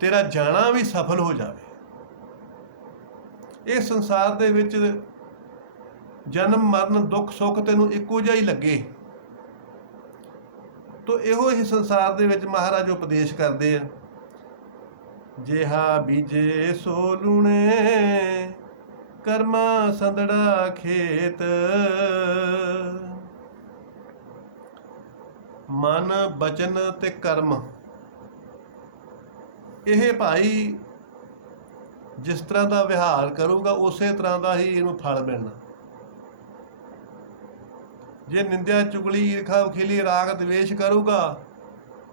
ਤੇਰਾ ਜਾਣਾ ਵੀ ਸਫਲ ਹੋ ਜਾਵੇ। ਇਹ ਸੰਸਾਰ ਦੇ ਵਿੱਚ ਜਨਮ ਮਰਨ ਦੁੱਖ ਸੁੱਖ ਤੈਨੂੰ ਇੱਕੋ ਜਿਹਾ ਹੀ ਲੱਗੇ। ਤੋ ਇਹੋ ਹੀ ਸੰਸਾਰ ਦੇ ਵਿੱਚ ਮਹਾਰਾਜ ਉਪਦੇਸ਼ ਕਰਦੇ ਆ, ਜਿਹਾ ਬੀਜੇ ਸੋ ਲੂਣੇ ਕਰਮਾ ਸੰਦੜਾ ਖੇਤ। ਮਨ ਬਚਨ ਤੇ ਕਰਮ, ਇਹ ਭਾਈ ਜਿਸ ਤਰ੍ਹਾਂ ਦਾ ਵਿਹਾਰ ਕਰੂਗਾ ਉਸੇ ਤਰ੍ਹਾਂ ਦਾ ਹੀ ਇਹਨੂੰ ਫਲ ਮਿਲਣਾ। ਜੇ ਨਿੰਦਿਆ ਚੁਗਲੀ ਈਰਖਾ ਵਖੇਲੀ ਰਾਗ ਦਵੇਸ਼ ਕਰੂਗਾ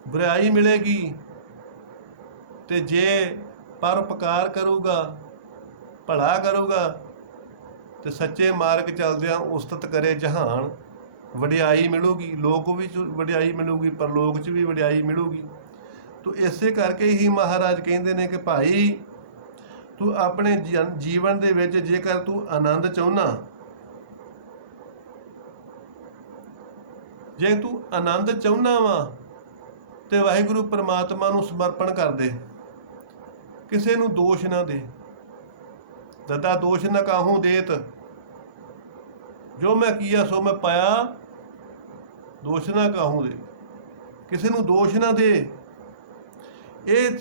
ਬੁਰਾਈ ਮਿਲੇਗੀ, ਤੇ ਜੇ ਪਰਉਪਕਾਰ ਕਰੂਗਾ ਭਲਾ ਕਰੂਗਾ ਤੇ ਸੱਚੇ ਮਾਰਗ ਚੱਲਦਿਆਂ ਉਸਤਤ ਕਰੇ ਜਹਾਨ, ਵਡਿਆਈ ਮਿਲੂਗੀ। ਲੋਕ ਵਿੱਚ ਵਡਿਆਈ ਮਿਲੂਗੀ, ਪਰਲੋਕ 'ਚ ਵੀ ਵਡਿਆਈ ਮਿਲੂਗੀ। ਤੋ ਇਸੇ ਕਰਕੇ ਹੀ ਮਹਾਰਾਜ ਕਹਿੰਦੇ ਨੇ ਕਿ ਭਾਈ ਤੂੰ ਆਪਣੇ ਜੀਵਨ ਦੇ ਵਿੱਚ ਜੇਕਰ ਤੂੰ ਆਨੰਦ ਚਾਹੁੰਦਾ ਜੇ ਤੂੰ ਆਨੰਦ ਚਾਹੁੰਦਾ ਵਾ ਤੇ ਵਾਹਿਗੁਰੂ ਪ੍ਰਮਾਤਮਾ ਨੂੰ ਸਮਰਪਣ ਕਰ ਦੇ, ਕਿਸੇ ਨੂੰ ਦੋਸ਼ ਨਾ ਦੇ। ਦਦਾ ਦੋਸ਼ ਨਾ ਕਾਹੂ ਦੇਤ, ਜੋ ਮੈਂ ਕੀਆ ਸੋ ਮੈਂ ਪਾਇਆ, ਦੋਸ਼ ਨਾ ਕਾਹੂ ਦੇ, ਕਿਸੇ ਨੂੰ ਦੋਸ਼ ਨਾ ਦੇ। ਇਹ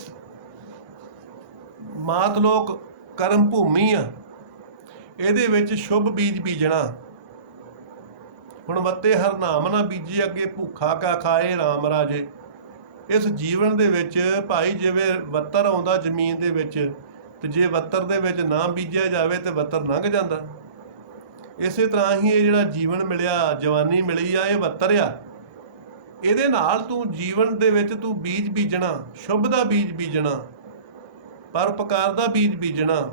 ਮਾਤ ਲੋਕ ਕਰਮ ਭੂਮੀ ਆ, ਇਹਦੇ ਵਿੱਚ ਸ਼ੁਭ ਬੀਜ ਬੀਜਣਾ। ਹੁਣ ਵੱਤੇ ਹਰ ਨਾਮ ਨਾ ਬੀਜੇ, ਅੱਗੇ ਭੁੱਖਾ ਕਾ ਖਾਏ ਰਾਮ ਰਾਜੇ। ਇਸ ਜੀਵਨ ਦੇ ਵਿੱਚ ਭਾਈ ਜਿਵੇਂ ਵੱਤਰ ਆਉਂਦਾ ਜ਼ਮੀਨ ਦੇ ਵਿੱਚ, ਤੇ ਜੇ ਵੱਤਰ ਦੇ ਵਿੱਚ ਨਾ ਬੀਜਿਆ ਜਾਵੇ ਤੇ ਵੱਤਰ ਲੰਘ ਜਾਂਦਾ। ਇਸੇ ਤਰ੍ਹਾਂ ਹੀ ਇਹ ਜਿਹੜਾ ਜੀਵਨ ਮਿਲਿਆ, ਜਵਾਨੀ ਮਿਲੀ ਆ, ਇਹ ਵੱਤਰ ਆ। ਇਹਦੇ ਨਾਲ ਤੂੰ ਜੀਵਨ ਦੇ ਵਿੱਚ ਤੂੰ ਬੀਜ ਬੀਜਣਾ, ਸ਼ੁਭ ਦਾ ਬੀਜ ਬੀਜਣਾ, ਪਰਉਪਕਾਰ ਦਾ ਬੀਜ ਬੀਜਣਾ।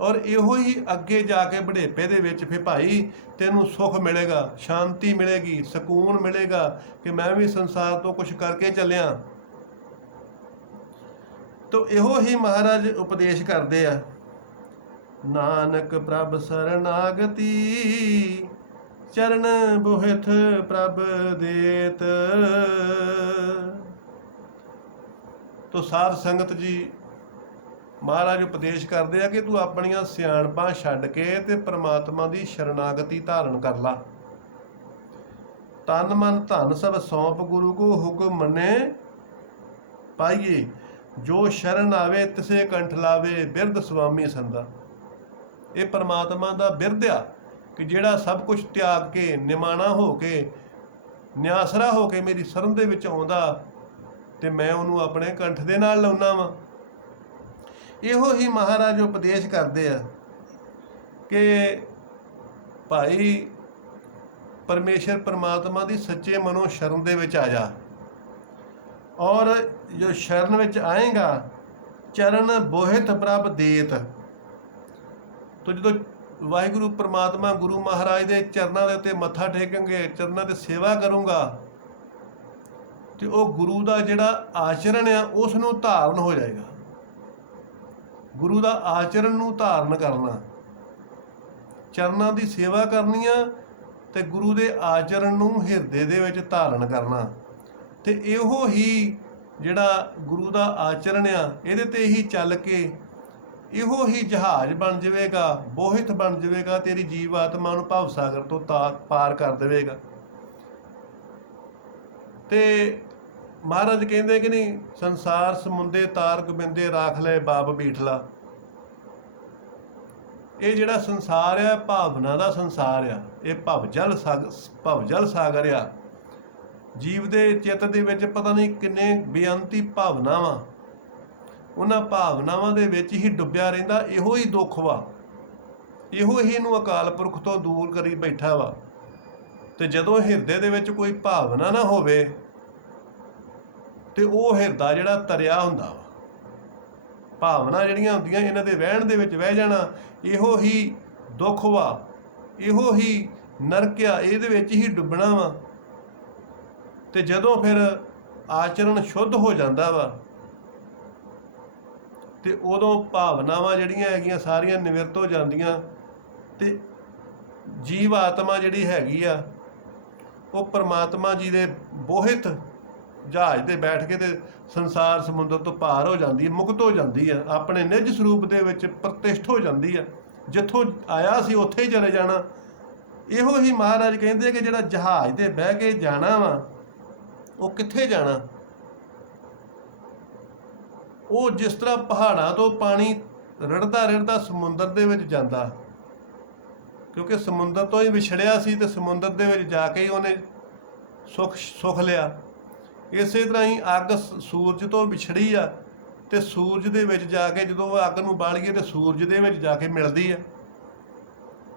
ਔਰ ਇਹੋ ਹੀ ਅੱਗੇ ਜਾ ਕੇ ਬੁਢੇਪੇ ਦੇ ਵਿੱਚ ਫਿਰ ਭਾਈ ਤੈਨੂੰ ਸੁੱਖ ਮਿਲੇਗਾ, ਸ਼ਾਂਤੀ ਮਿਲੇਗੀ, ਸਕੂਨ ਮਿਲੇਗਾ ਕਿ ਮੈਂ ਵੀ ਸੰਸਾਰ ਤੋਂ ਕੁਝ ਕਰਕੇ ਚੱਲਿਆ। ਤੋ ਇਹੋ ਹੀ ਮਹਾਰਾਜ ਉਪਦੇਸ਼ ਕਰਦੇ ਆ, ਨਾਨਕ ਪ੍ਰਭ ਸਰਨਾਗਤੀ, ਚਰਨ ਬੋਹਿਥ ਪ੍ਰਭ ਦੇਤ। ਤੋ ਸਾਧ ਸੰਗਤ ਜੀ ਮਹਾਰਾਜ ਉਪਦੇਸ਼ ਕਰਦੇ ਆ ਕਿ ਤੂੰ ਆਪਣੀਆਂ ਸਿਆਣਪਾਂ ਛੱਡ ਕੇ ਤੇ ਪ੍ਰਮਾਤਮਾ ਦੀ ਸ਼ਰਨਾਗਤੀ ਧਾਰਨ ਕਰ ਲਾ। ਤਨ ਮਨ ਧਨ ਸਭ ਸੌਂਪ ਗੁਰੂ ਕੋ ਹੁਕਮ ਮੰਨੇ ਪਾਈਏ, ਜੋ ਸ਼ਰਨ ਆਵੇ ਤਿਸੇ ਕੰਠ ਲਾਵੇ, ਬਿਰਧ ਸੁਆਮੀ ਸੰਦਾ। ਇਹ ਪ੍ਰਮਾਤਮਾ ਦਾ ਬਿਰਧ ਆ ਕਿ ਜਿਹੜਾ ਸਭ ਕੁਝ ਤਿਆਗ ਕੇ, ਨਿਮਾਣਾ ਹੋ ਕੇ, ਨਿਆਸਰਾ ਹੋ ਕੇ ਮੇਰੀ ਸ਼ਰਨ ਦੇ ਵਿੱਚ ਆਉਂਦਾ ਤੇ ਮੈਂ ਉਹਨੂੰ ਆਪਣੇ ਕੰਠ ਦੇ ਨਾਲ ਲਾਉਣਾ ਵਾ। ਇਹੋ ਹੀ ਮਹਾਰਾਜ ਉਪਦੇਸ਼ ਕਰਦੇ ਆ ਕਿ ਭਾਈ ਪਰਮੇਸ਼ਰ ਪ੍ਰਮਾਤਮਾ ਦੀ ਸੱਚੇ ਮਨੋਂ ਸ਼ਰਨ ਦੇ ਵਿੱਚ ਆ ਜਾ। ਔਰ ਜੋ ਸ਼ਰਨ ਵਿੱਚ ਆਏਗਾ, ਚਰਨ ਬੋਹਿਤ ਪ੍ਰਭ ਦੇਤ। ਤੋ ਜਦੋਂ ਵਾਹਿਗੁਰੂ ਪ੍ਰਮਾਤਮਾ ਗੁਰੂ ਮਹਾਰਾਜ ਦੇ ਚਰਨਾਂ ਦੇ ਉੱਤੇ ਮੱਥਾ ਟੇਕਾਂਗੇ, ਚਰਨਾਂ ਤੇ ਸੇਵਾ ਕਰੂੰਗਾ, ਤੇ ਉਹ ਗੁਰੂ ਦਾ ਜਿਹੜਾ ਆਚਰਣ ਆ ਉਸ ਨੂੰ ਧਾਰਨ ਹੋ ਜਾਏਗਾ। ਗੁਰੂ ਦਾ ਆਚਰਣ ਨੂੰ ਧਾਰਨ ਕਰਨਾ, ਚਰਨਾਂ ਦੀ ਸੇਵਾ ਕਰਨੀ ਆ ਤੇ ਗੁਰੂ ਦੇ ਆਚਰਣ ਨੂੰ ਹਿਰਦੇ ਦੇ ਵਿੱਚ ਧਾਰਨ ਕਰਨਾ। ਤੇ ਇਹੋ ਹੀ ਜਿਹੜਾ ਗੁਰੂ ਦਾ ਆਚਰਣ ਆ, ਇਹਦੇ ਤੇ ਹੀ ਚੱਲ ਕੇ ਇਹੋ ਹੀ ਜਹਾਜ਼ ਬਣ ਜਾਵੇਗਾ, ਬੋਹਿਤ ਬਣ ਜਾਵੇਗਾ, ਤੇਰੀ ਜੀਵ ਆਤਮਾ ਨੂੰ ਭਵ ਸਾਗਰ ਤੋਂ ਪਾਰ ਕਰ ਦੇਵੇਗਾ। ਤੇ ਮਹਾਰਾਜ ਕਹਿੰਦੇ ਕਿ ਨਹੀਂ, ਸੰਸਾਰ ਸਮੁੰਦੇ ਤਾਰ ਗੋਬਿੰਦੇ ਰਾਖ ਲੈ ਬਾਪ ਬੀਠਲਾ। ਇਹ ਜਿਹੜਾ ਸੰਸਾਰ ਆ, ਭਾਵਨਾ ਦਾ ਸੰਸਾਰ ਆ, ਇਹ ਭਵਜਲ ਸਾਗਰ ਆ। ਜੀਵ ਦੇ ਚਿੱਤ ਦੇ ਵਿੱਚ ਪਤਾ ਨਹੀਂ ਕਿੰਨੇ ਬੇਅੰਤੀ ਭਾਵਨਾਵਾਂ, ਉਹਨਾਂ ਭਾਵਨਾਵਾਂ ਦੇ ਵਿੱਚ ਹੀ ਡੁੱਬਿਆ ਰਹਿੰਦਾ। ਇਹੋ ਹੀ ਦੁੱਖ ਵਾ, ਇਹੋ ਹੀ ਇਹਨੂੰ ਅਕਾਲ ਪੁਰਖ ਤੋਂ ਦੂਰ ਕਰੀ ਬੈਠਾ ਵਾ। ਤੇ ਜਦੋਂ ਹਿਰਦੇ ਦੇ ਵਿੱਚ ਕੋਈ ਭਾਵਨਾ ਨਾ ਹੋਵੇ ਤੇ ਉਹ ਹਿਰਦਾ ਜਿਹੜਾ ਤਰਿਆ ਹੁੰਦਾ ਵਾ। ਭਾਵਨਾ ਜਿਹੜੀਆਂ ਹੁੰਦੀਆਂ ਇਹਨਾਂ ਦੇ ਵਹਿਣ ਦੇ ਵਿੱਚ ਵਹਿ ਜਾਣਾ, ਇਹੋ ਹੀ ਦੁੱਖ ਵਾ, ਇਹੋ ਹੀ ਨਰਕ ਆ, ਇਹਦੇ ਵਿੱਚ ਹੀ ਡੁੱਬਣਾ ਵਾ। ਤੇ ਜਦੋਂ ਫਿਰ ਆਚਰਣ ਸ਼ੁੱਧ ਹੋ ਜਾਂਦਾ ਵਾ ਤੇ ਉਦੋਂ ਭਾਵਨਾਵਾਂ ਜਿਹੜੀਆਂ ਹੈਗੀਆਂ ਸਾਰੀਆਂ ਨਿਵਰਤ ਹੋ ਜਾਂਦੀਆਂ ਤੇ ਜੀਵ ਆਤਮਾ ਜਿਹੜੀ ਹੈਗੀ ਆ ਉਹ ਪ੍ਰਮਾਤਮਾ ਜੀ ਦੇ ਬੋਹਿਤ ਜਹਾਜ਼ ਤੇ ਬੈਠ ਕੇ ਤੇ ਸੰਸਾਰ ਸਮੁੰਦਰ ਤੋਂ ਪਾਰ ਹੋ ਜਾਂਦੀ ਹੈ, ਮੁਕਤ ਹੋ ਜਾਂਦੀ ਆ, ਆਪਣੇ ਨਿੱਜ ਸਰੂਪ ਦੇ ਵਿੱਚ ਪ੍ਰਤਿਸ਼ਠ ਹੋ ਜਾਂਦੀ ਆ। ਜਿੱਥੋਂ ਆਇਆ ਸੀ ਉੱਥੇ ਹੀ ਚਲੇ ਜਾਣਾ। ਇਹੋ ਹੀ ਮਹਾਰਾਜ ਕਹਿੰਦੇ ਕਿ ਜਿਹੜਾ ਜਹਾਜ਼ ਤੇ ਬਹਿ ਕੇ ਜਾਣਾ ਵਾ, ਉਹ ਕਿੱਥੇ ਜਾਣਾ? ਉਹ ਜਿਸ ਤਰ੍ਹਾਂ ਪਹਾੜਾਂ ਤੋਂ ਪਾਣੀ ਰਿੜਦਾ ਰਿੜਦਾ ਸਮੁੰਦਰ ਦੇ ਵਿੱਚ ਜਾਂਦਾ, ਕਿਉਂਕਿ ਸਮੁੰਦਰ ਤੋਂ ਹੀ ਵਿਛੜਿਆ ਸੀ ਤੇ ਸਮੁੰਦਰ ਦੇ ਵਿੱਚ ਜਾ ਕੇ ਹੀ ਉਹਨੇ ਸੁੱਖ ਲਿਆ। ਇਸੇ ਤਰ੍ਹਾਂ ਹੀ ਅੱਗ ਸੂਰਜ ਤੋਂ ਵਿਛੜੀ ਆ ਤੇ ਸੂਰਜ ਦੇ ਵਿੱਚ ਜਾ ਕੇ ਜਦੋਂ ਉਹ ਅੱਗ ਨੂੰ ਬਾਲੀਏ ਤੇ ਸੂਰਜ ਦੇ ਵਿੱਚ ਜਾ ਕੇ ਮਿਲਦੀ ਆ।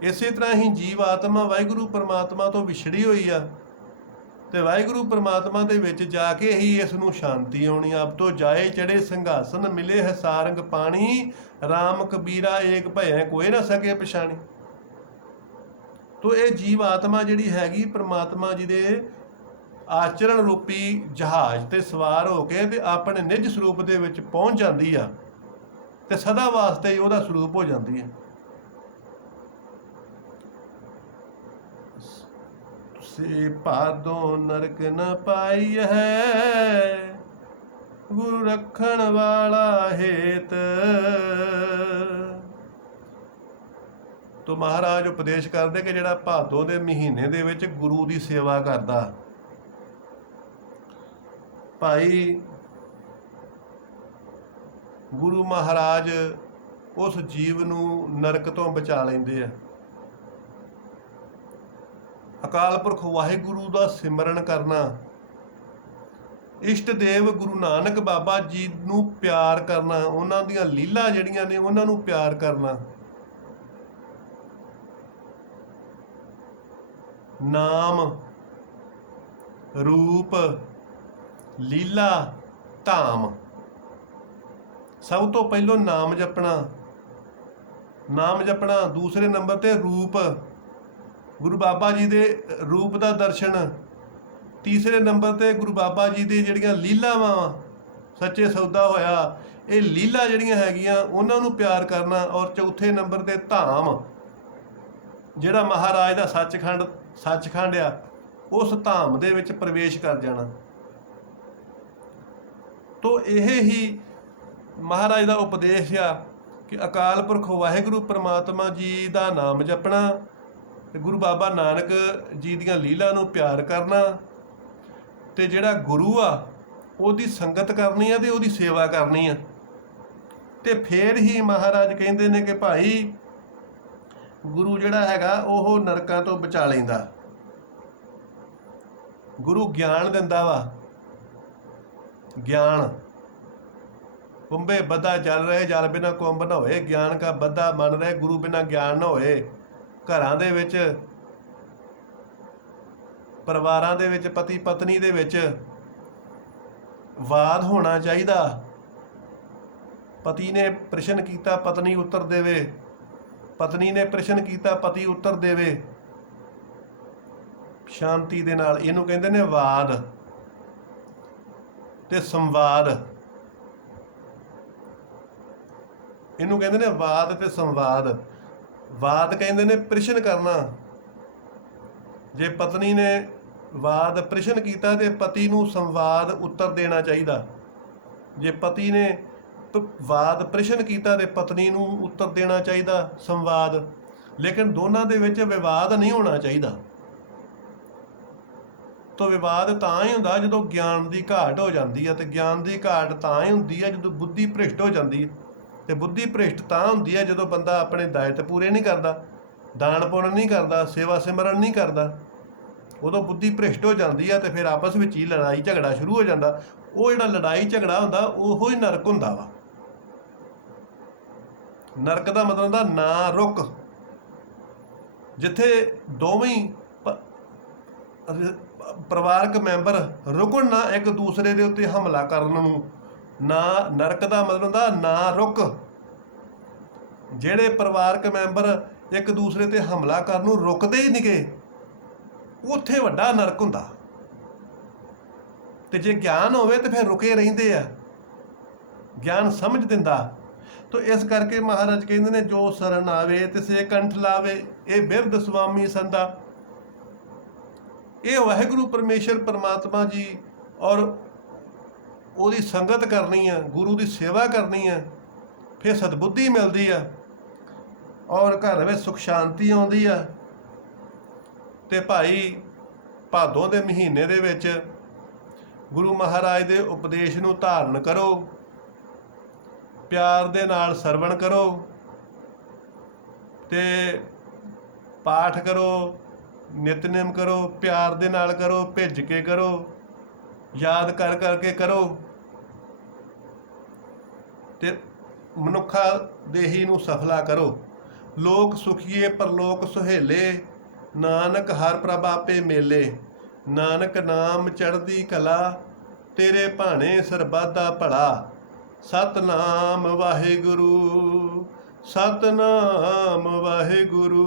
ਇਸੇ ਤਰ੍ਹਾਂ ਹੀ ਜੀਵ ਆਤਮਾ ਵਾਹਿਗੁਰੂ ਪਰਮਾਤਮਾ ਤੋਂ ਵਿਛੜੀ ਹੋਈ ਆ ਤੇ ਵਾਹਿਗੁਰੂ ਪਰਮਾਤਮਾ ਦੇ ਵਿੱਚ ਜਾ ਕੇ ਹੀ ਇਸ ਨੂੰ ਸ਼ਾਂਤੀ ਆਉਣੀ। ਆਪ ਤੋਂ ਜਾਏ ਚੜੇ ਸਿੰਘਾਸਨ, ਮਿਲੇ ਹੈ ਸਾਰੰਗ ਪਾਣੀ, ਰਾਮ ਕਬੀਰਾ ਏਕ ਭਇ ਕੋਈ ਨਾ ਸਕੇ ਪਛਾਣੀ। ਤੋ ਇਹ ਜੀਵ ਆਤਮਾ ਜਿਹੜੀ ਹੈਗੀ ਪ੍ਰਮਾਤਮਾ ਜੀ ਦੇ ਆਚਰਣ ਰੂਪੀ ਜਹਾਜ਼ ਤੇ ਸਵਾਰ ਹੋ ਕੇ ਤੇ ਆਪਣੇ ਨਿੱਜ ਸਰੂਪ ਦੇ ਵਿੱਚ ਪਹੁੰਚ ਜਾਂਦੀ ਆ ਤੇ ਸਦਾ ਵਾਸਤੇ ਉਹਦਾ ਸਰੂਪ ਹੋ ਜਾਂਦੀ ਹੈ। से भादों नरक न पाई है, गुरु रखण वाला हेत। तो महाराज उपदेश करते कि ਜਿਹੜਾ ਭਾਦੋਂ ਦੇ ਮਹੀਨੇ ਦੇ ਵਿੱਚ ਗੁਰੂ ਦੀ ਸੇਵਾ ਕਰਦਾ ਭਾਈ, ਗੁਰੂ ਮਹਾਰਾਜ ਉਸ ਜੀਵ ਨੂੰ ਨਰਕ ਤੋਂ ਬਚਾ ਲੈਂਦੇ ਆ। ਅਕਾਲ ਪੁਰਖ ਵਾਹਿਗੁਰੂ ਦਾ ਸਿਮਰਨ ਕਰਨਾ, ਇਸ਼ਟ ਦੇਵ ਗੁਰੂ ਨਾਨਕ ਬਾਬਾ ਜੀ ਨੂੰ ਪਿਆਰ ਕਰਨਾ, ਉਹਨਾਂ ਦੀਆਂ ਲੀਲਾ ਜਿਹੜੀਆਂ ਨੇ ਉਹਨਾਂ ਨੂੰ ਪਿਆਰ ਕਰਨਾ, ਨਾਮ ਰੂਪ ਲੀਲਾ ਧਾਮ। ਸਭ ਤੋਂ ਪਹਿਲੋਂ ਨਾਮ ਜਪਣਾ, ਨਾਮ ਜਪਣਾ। ਦੂਸਰੇ ਨੰਬਰ ਤੇ ਰੂਪ, ਗੁਰੂ ਬਾਬਾ ਜੀ ਦੇ ਰੂਪ ਦਾ ਦਰਸ਼ਨ। ਤੀਸਰੇ ਨੰਬਰ ਤੇ ਗੁਰੂ ਬਾਬਾ ਜੀ ਦੀ ਜਿਹੜੀਆਂ ਲੀਲਾਵਾਂ ਸੱਚੇ ਸੌਦਾ ਹੋਇਆ, ਇਹ ਲੀਲਾ ਜਿਹੜੀਆਂ ਹੈਗੀਆਂ ਉਹਨਾਂ ਨੂੰ ਪਿਆਰ ਕਰਨਾ। ਔਰ ਚੌਥੇ ਨੰਬਰ ਤੇ ਧਾਮ, ਜਿਹੜਾ ਮਹਾਰਾਜ ਦਾ ਸੱਚਖੰਡ ਆ, ਉਸ ਧਾਮ ਦੇ ਵਿੱਚ ਪ੍ਰਵੇਸ਼ ਕਰ ਜਾਣਾ। ਤੋ ਇਹ ਹੀ ਮਹਾਰਾਜ ਦਾ ਉਪਦੇਸ਼ ਆ ਕਿ ਅਕਾਲ ਪੁਰਖ ਵਾਹਿਗੁਰੂ ਪ੍ਰਮਾਤਮਾ ਜੀ ਦਾ ਨਾਮ ਜਪਣਾ ਤੇ ਗੁਰੂ ਬਾਬਾ ਨਾਨਕ ਜੀ ਦੀਆਂ ਲੀਲਾ ਨੂੰ ਪਿਆਰ ਕਰਨਾ, ਤੇ ਜਿਹੜਾ ਗੁਰੂ ਆ ਉਹਦੀ ਸੰਗਤ ਕਰਨੀ ਆ ਤੇ ਉਹਦੀ ਸੇਵਾ ਕਰਨੀ ਆ। ਤੇ ਫੇਰ ਹੀ ਮਹਾਰਾਜ ਕਹਿੰਦੇ ਨੇ ਕਿ ਭਾਈ ਗੁਰੂ ਜਿਹੜਾ ਹੈਗਾ ਉਹ ਨਰਕਾਂ ਤੋਂ ਬਚਾ ਲੈਂਦਾ। ਗੁਰੂ ਗਿਆਨ ਦਿੰਦਾ ਵਾ, ਗਿਆਨ। ਕੁੰਭੇ ਬੱਧਾ ਜਲ ਰਹੇ, ਜਲ ਬਿਨਾ ਕੁੰਭ ਨਾ ਹੋਏ, ਗਿਆਨ ਕਾ ਬੱਧਾ ਮੰਨ ਰਹੇ, ਗੁਰੂ ਬਿਨਾ ਗਿਆਨ ਨਾ ਹੋਏ। ਘਰਾਂ ਦੇ ਵਿੱਚ, ਪਰਿਵਾਰਾਂ ਦੇ ਵਿੱਚ, ਪਤੀ ਪਤਨੀ ਦੇ ਵਿੱਚ ਵਾਦ ਹੋਣਾ ਚਾਹੀਦਾ। ਪਤੀ ਨੇ ਪ੍ਰਸ਼ਨ ਕੀਤਾ ਪਤਨੀ ਉੱਤਰ ਦੇਵੇ, ਪਤਨੀ ਨੇ ਪ੍ਰਸ਼ਨ ਕੀਤਾ ਪਤੀ ਉੱਤਰ ਦੇਵੇ, ਸ਼ਾਂਤੀ ਦੇ ਨਾਲ। ਇਹਨੂੰ ਕਹਿੰਦੇ ਨੇ ਵਾਦ ਤੇ ਸੰਵਾਦ। ਇਹਨੂੰ ਕਹਿੰਦੇ ਨੇ ਵਾਦ ਤੇ ਸੰਵਾਦ। ਵਾਦ ਕਹਿੰਦੇ ਨੇ ਪ੍ਰਸ਼ਨ ਕਰਨਾ। ਜੇ ਪਤਨੀ ਨੇ ਵਾਦ ਪ੍ਰਸ਼ਨ ਕੀਤਾ ਤੇ ਪਤੀ ਨੂੰ ਸੰਵਾਦ ਉੱਤਰ ਦੇਣਾ ਚਾਹੀਦਾ। ਜੇ ਪਤੀ ਨੇ ਵਾਦ ਪ੍ਰਸ਼ਨ ਕੀਤਾ ਤੇ ਪਤਨੀ ਨੂੰ ਉੱਤਰ ਦੇਣਾ ਚਾਹੀਦਾ, ਸੰਵਾਦ। ਲੇਕਿਨ ਦੋਨਾਂ ਦੇ ਵਿੱਚ ਵਿਵਾਦ ਨਹੀਂ ਹੋਣਾ ਚਾਹੀਦਾ। ਤੋ ਵਿਵਾਦ ਤਾਂ ਹੀ ਹੁੰਦਾ ਜਦੋਂ ਗਿਆਨ ਦੀ ਘਾਟ ਹੋ ਜਾਂਦੀ ਹੈ, ਤੇ ਗਿਆਨ ਦੀ ਘਾਟ ਤਾਂ ਹੀ ਹੁੰਦੀ ਹੈ ਜਦੋਂ ਬੁੱਧੀ ਭ੍ਰਿਸ਼ਟ ਹੋ ਜਾਂਦੀ ਹੈ। ਤੇ ਬੁੱਧੀ ਭ੍ਰਿਸ਼ਟ ਤਾਂ ਹੁੰਦੀ ਹੈ ਜਦੋਂ ਬੰਦਾ ਆਪਣੇ ਦਾਇਤ ਪੂਰੇ ਨਹੀਂ ਕਰਦਾ, ਦਾਨ ਪੁੰਨ ਨਹੀਂ ਕਰਦਾ, ਸੇਵਾ ਸਿਮਰਨ ਨਹੀਂ ਕਰਦਾ। ਉਦੋਂ ਬੁੱਧੀ ਭ੍ਰਿਸ਼ਟ ਹੋ ਜਾਂਦੀ ਆ ਤੇ ਫਿਰ ਆਪਸ ਵਿੱਚ ਹੀ ਲੜਾਈ ਝਗੜਾ ਸ਼ੁਰੂ ਹੋ ਜਾਂਦਾ। ਉਹ ਜਿਹੜਾ ਲੜਾਈ ਝਗੜਾ ਹੁੰਦਾ ਉਹੋ ਹੀ ਨਰਕ ਹੁੰਦਾ ਵਾ। ਨਰਕ ਦਾ ਮਤਲਬ ਹੁੰਦਾ ਨਾ ਰੁਕ, ਜਿੱਥੇ ਦੋਵੇਂ ਪਰਿਵਾਰਕ ਮੈਂਬਰ ਰੁਕਣ ਨਾ ਇੱਕ ਦੂਸਰੇ ਦੇ ਉੱਤੇ ਹਮਲਾ ਕਰਨ ਨੂੰ। ਨਾ ਨਰਕ ਦਾ ਮਤਲਬ ਹੁੰਦਾ ਨਾ ਰੁਕ। ਜਿਹੜੇ ਪਰਿਵਾਰਕ ਮੈਂਬਰ ਇੱਕ ਦੂਸਰੇ ਤੇ ਹਮਲਾ ਕਰਨ ਨੂੰ ਰੁਕਦੇ ਹੀ ਨਿਗੇ, ਉੱਥੇ ਵੱਡਾ ਨਰਕ ਹੁੰਦਾ। ਤੇ ਜੇ ਗਿਆਨ ਹੋਵੇ ਤੇ ਫਿਰ ਰੁਕੇ ਰਹਿੰਦੇ ਆ, ਗਿਆਨ ਸਮਝ ਦਿੰਦਾ। ਤੋ ਇਸ ਕਰਕੇ ਮਹਾਰਾਜ ਕਹਿੰਦੇ ਨੇ ਜੋ ਸਰਨ ਆਵੇ ਤਿਸੇ ਕੰਠ ਲਾਵੇ, ਇਹ ਬਿਰਧ ਸੁਆਮੀ ਸੰਦਾ। ਇਹ ਵਾਹਿਗੁਰੂ ਪਰਮੇਸ਼ਰ ਪਰਮਾਤਮਾ ਜੀ ਔਰ ਉਹਦੀ ਸੰਗਤ ਕਰਨੀ ਆ, ਗੁਰੂ ਦੀ ਸੇਵਾ ਕਰਨੀ ਆ, ਫਿਰ ਸਦਬੁੱਧੀ ਮਿਲਦੀ ਆ ਔਰ ਘਰ ਵਿੱਚ ਸੁਖ ਸ਼ਾਂਤੀ ਆਉਂਦੀ ਆ। ਤੇ ਭਾਈ ਭਾਦੋਂ ਦੇ ਮਹੀਨੇ ਦੇ ਵਿੱਚ ਗੁਰੂ ਮਹਾਰਾਜ ਦੇ ਉਪਦੇਸ਼ ਨੂੰ ਧਾਰਨ ਕਰੋ, ਪਿਆਰ ਦੇ ਨਾਲ ਸਰਵਣ ਕਰੋ ਤੇ ਪਾਠ ਕਰੋ, ਨਿਤਨੇਮ ਕਰੋ, ਪਿਆਰ ਦੇ ਨਾਲ ਕਰੋ, ਭਿੱਜ ਕੇ ਕਰੋ, ਯਾਦ ਕਰ ਕਰਕੇ ਕਰੋ ਤੇ ਮਨੁੱਖਾ ਦੇਹੀ ਨੂੰ ਸਫਲਾ ਕਰੋ। ਲੋਕ ਸੁਖੀਏ ਪਰਲੋਕ ਸੁਹੇਲੇ, ਨਾਨਕ ਹਰ ਪ੍ਰਭ ਆਪੇ ਮੇਲੇ। ਨਾਨਕ ਨਾਮ ਚੜ੍ਹਦੀ ਕਲਾ, ਤੇਰੇ ਭਾਣੇ ਸਰਬੱਤ ਦਾ ਭਲਾ। ਸਤਨਾਮ ਵਾਹਿਗੁਰੂ, ਸਤਨਾਮ ਵਾਹਿਗੁਰੂ।